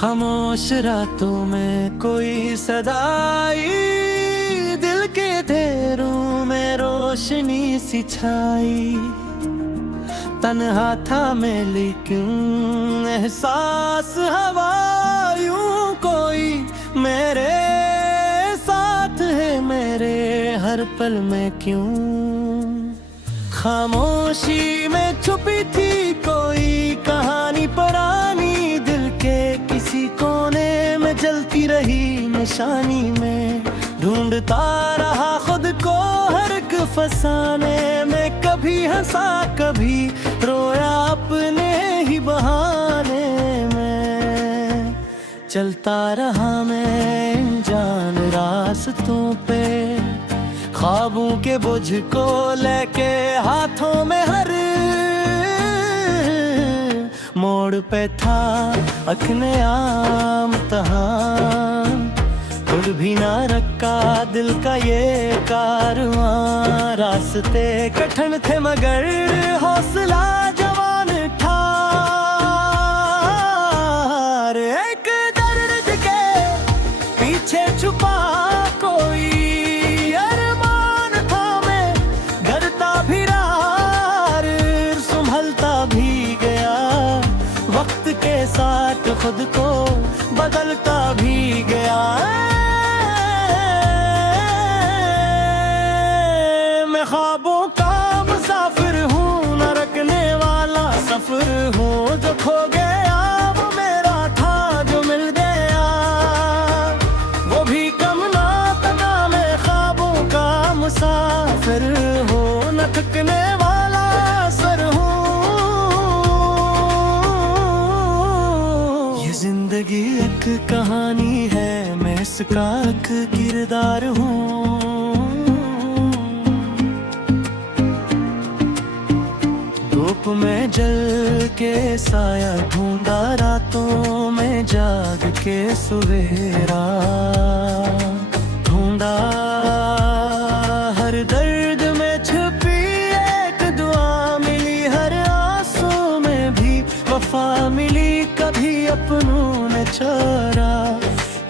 खामोश रातों में कोई सदाई, दिल के अंधेरों में रोशनी सी छाई। तन्हा था मैं लेकिन एहसास हवा यूं कोई मेरे साथ है, मेरे हर पल में क्यों। खामोशी में छुपी थी कोई कहानी पुरानी, दिल के किसी कोने में जलती रही निशानी में। ढूंढता रहा खुद को हर एक फसाने में, कभी हंसा कभी रोया अपने ही बहाने में। चलता रहा मैं जान रास्तों पे, ख्वाबों के बोझ को लेके हाथों में। हर मोड़ पे था अखने आम तहां, खुद भी ना रखा दिल का ये कारवां। रास्ते कठिन थे मगर हौसला जवान था। एक दर्द के पीछे छुपा कोई के साथ खुद को बदलता भी गया। मैं ख्वाबों का मुसाफिर हूँ, न रखने वाला सफर हूँ। जो खो गया वो मेरा था जो मिल गया, वो भी कम ना तना। मैं ख्वाबों का मुसाफिर हूँ, न थकने वाला सर हूँ। जिंदगी एक कहानी है, मैं इसका एक किरदार हूँ। धूप में जल के साया ढूंढा, रातों में जाग के सवेरा ढूंढा। हर दर्द में छुपी एक दुआ मिली, हर आंसू में भी वफा मिली। कभी अपनों ने छोड़ा,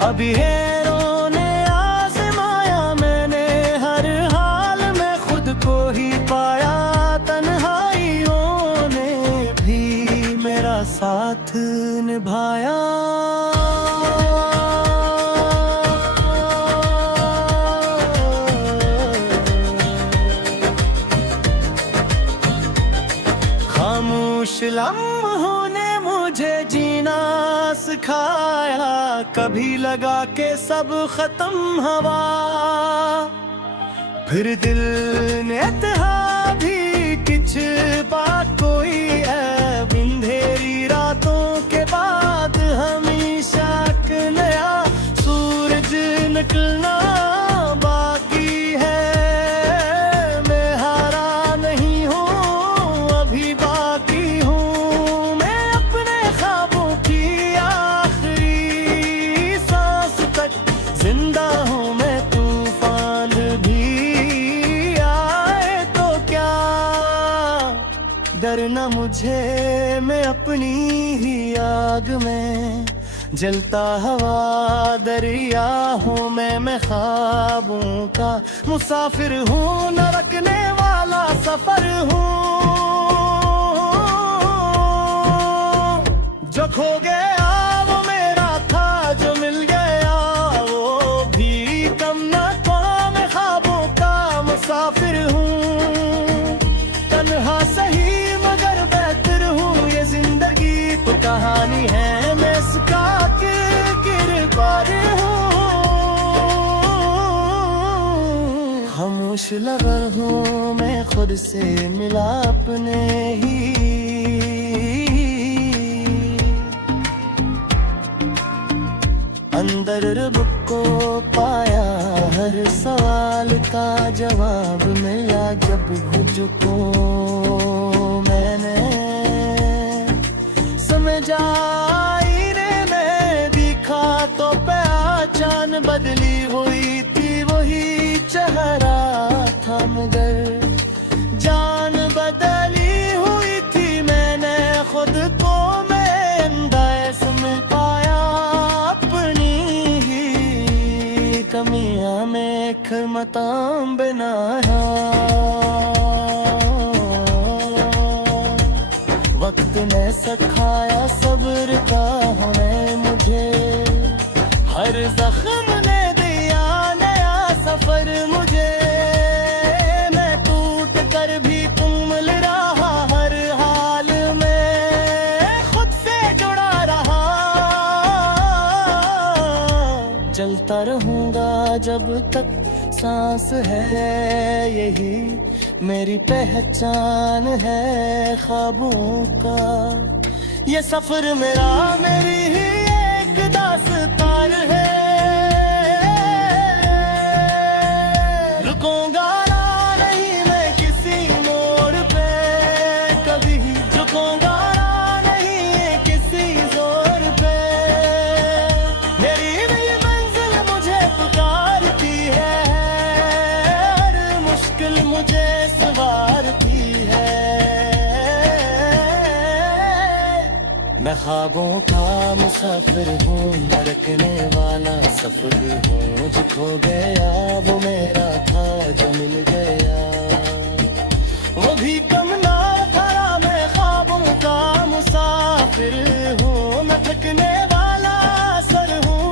अभी है रोने आज़माया मैंने। हर हाल में खुद को ही पाया, तन्हाइयों ने भी मेरा साथ निभाया। खामोश लम्हों ने मुझे जीना सिखाया, कभी लगा के सब खत्म हवा। फिर दिल ने तहा भी किछ बात कोई है। अंधेरी रातों के बाद हमेशा एक नया सूरज निकलना बाकी है। मैं हारा नहीं हूँ, अभी बाकी हूँ। मैं अपने ख्वाबों की आखिरी सांस तक जिंदा हूँ। मैं तूफान भी आए तो क्या डरना मुझे, मैं अपनी ही आग में जलता हवा दरिया हूँ। मैं ख्वाबों का मुसाफिर हूँ, न रखने वाला सफर हूँ। जो खो गया वो मेरा था जो मिल गया, वो भी कम न था। मैं ख्वाबों का मुसाफिर हूँ, तन्हा सही मगर बेहतर हूँ। ये जिंदगी तो कहानी है, मैं इसका किरदार हूँ। खामोश लगा हूँ मैं खुद से मिला अपने ही। अंदर रब को पाया, हर सवाल का जवाब मिला। जब मुझको मैंने समझा आईने में दिखा, तो पहचान बदली हुई थी। वही चेहरा था मगर जान बदली हुई थी। मैंने खुद को मैं अंदाज़ में पाया। एक मताम बनाया। वक्त ने सिखाया सब्र का हमें मुझे, हर जख्म ने दिया नया सफर मुझे। मैं टूट कर भी तुम रहा हर हाल में, खुद से जुड़ा रहा। चलता रहूंगा जब तक सांस है, यही मेरी पहचान है ख्वाबों का। ये सफर मेरा मेरी ही एक दास्तान है। रुकूंगा ना नहीं मैं किसी मोड़ पे, कभी रुकूंगा ना नहीं किसी जोर पे। मेरी भी मंजिल मुझे पुकारती है, हर मुश्किल मुझे सवारती है। मैं ख्वाबों का मुसाफिर हूँ, भटकने वाला सफर हूँ। जो खो गया वो मेरा था जो मिल गया, वो भी कम ना था। मैं ख्वाबों का मुसाफिर हूँ, मैं थकने वाला सर हूँ।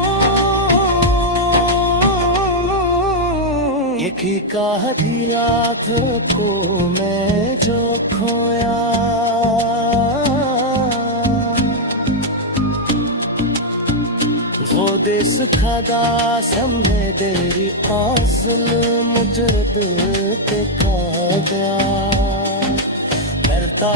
एक ही कहा थी रात को मैं जो खोया, वो देश खदा समझे तेरी आसल मुझे दिल पे खा गया। डरता